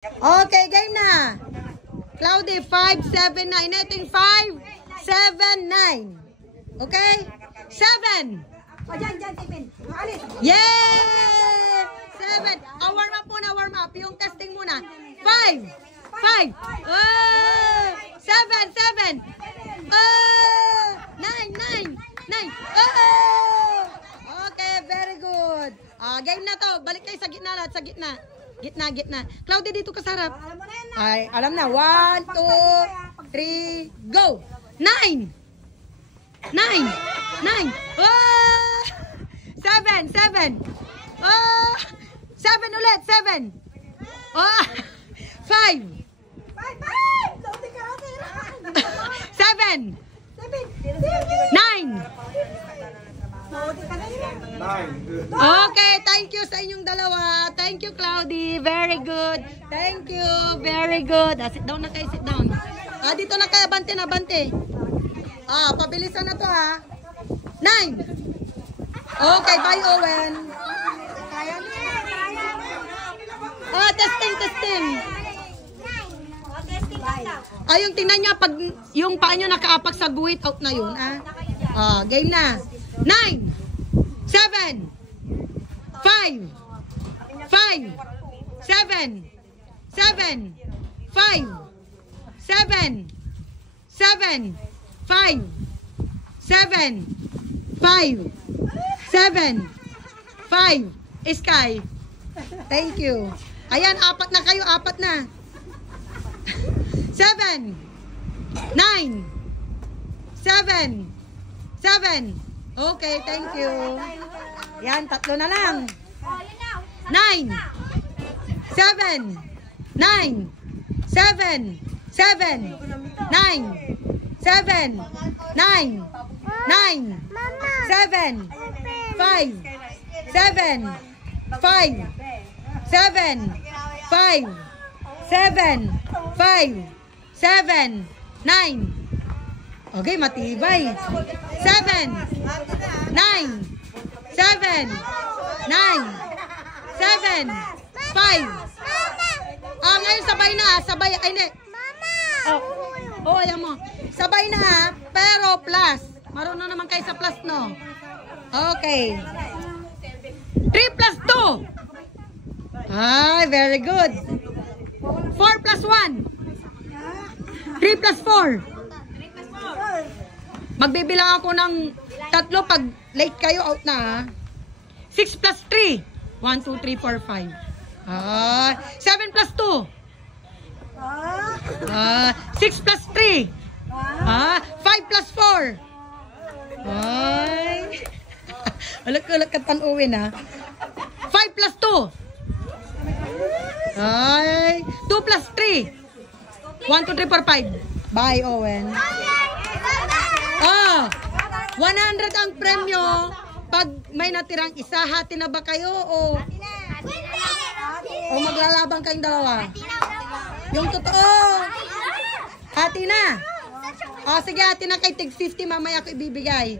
Okay, game na. Cloudy, 5, 7, 9. Netting 5, 7, 9. Okay? 7. O, dyan, Tipin. Alis. Yay! 7. Oh, warm up muna, warm up. Yung testing muna. 5. 5. Oh! 7, 7. Oh! 9, 9. 9. Oh! Okay, very good. Game na to. Balik kayo sa gitna lahat, sa gitna. Gitna. Cloudy, dito ka sarap. Ay, alam na. 1, 2, 3, go! 9! 9! 9! Oh! 7! 7! Oh! 7 ulit! 7! Oh! 5! 7! 9! Okay, thank you sa inyong dalawa. Thank you, Cloudy. Very good. Thank you. Very good. Sit down na kayo, sit down. Dito na kayo. Bante na, bante. Pabilisan na to, 9. Okay, bye, Owen. Testing. Yung tingnan nyo, pag yung paa nyo nakaapak sa guhit, out na yun, game na. 9, 7, 5, 5, 7, 7, 5, 7, 7, 5, 7, 5, 7, 5, Sky. Thank you. Ayan, 4 na kayo, 4 na. 7, 9, 7, 7. Okay, thank you. Yan, 3 na lang. 9, 7, 9, 7, 7, 9, 7, 9, 9, 7, 5, 7, 5, 7, 5, 7, 5, 7, 9. Okay, matibay. 7, 9, 7, 9, 7, 5. Ngayon sabay na, sabay. Ay, hindi. Alam mo. Sabay na, pero plus. Marunong naman kayo sa plus, no? Okay. 3 plus 2. Very good. 4 plus 1. 3 plus 4. Magbibilang ako ng 3 pag late kayo, out na. 6 plus 3. 1, 2, 3, 4, 5. 7 plus 2. 6 plus 3. 5 plus 4. Ulak ka tanuwin, 5 plus 2. 2 plus 3. 1, 2, 3, 4, 5. Bye, Owen. 100 ang premyo. Pag may natirang isa, hati na ba kayo o maglalabang kayong dalawa? Yung totoo. Hati na. Sige, hati na kay Tig 50. Mamaya ako ibibigay.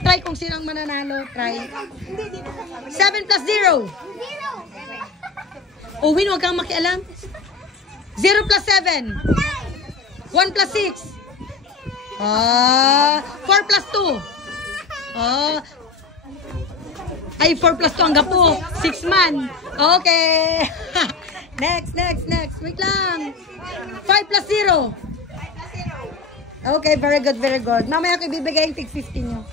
Try kung sinang mananalo. Try. 7 plus 0. Win, huwag kang makialam. 0 plus 7. 1 plus 6. 4 plus 2. 4 plus 2 ang gapo. 6 man. Okay. Next. Wait lang. 5 plus 0. Okay, very good. Mamaya ko ibibigay yung Tig 50 nyo.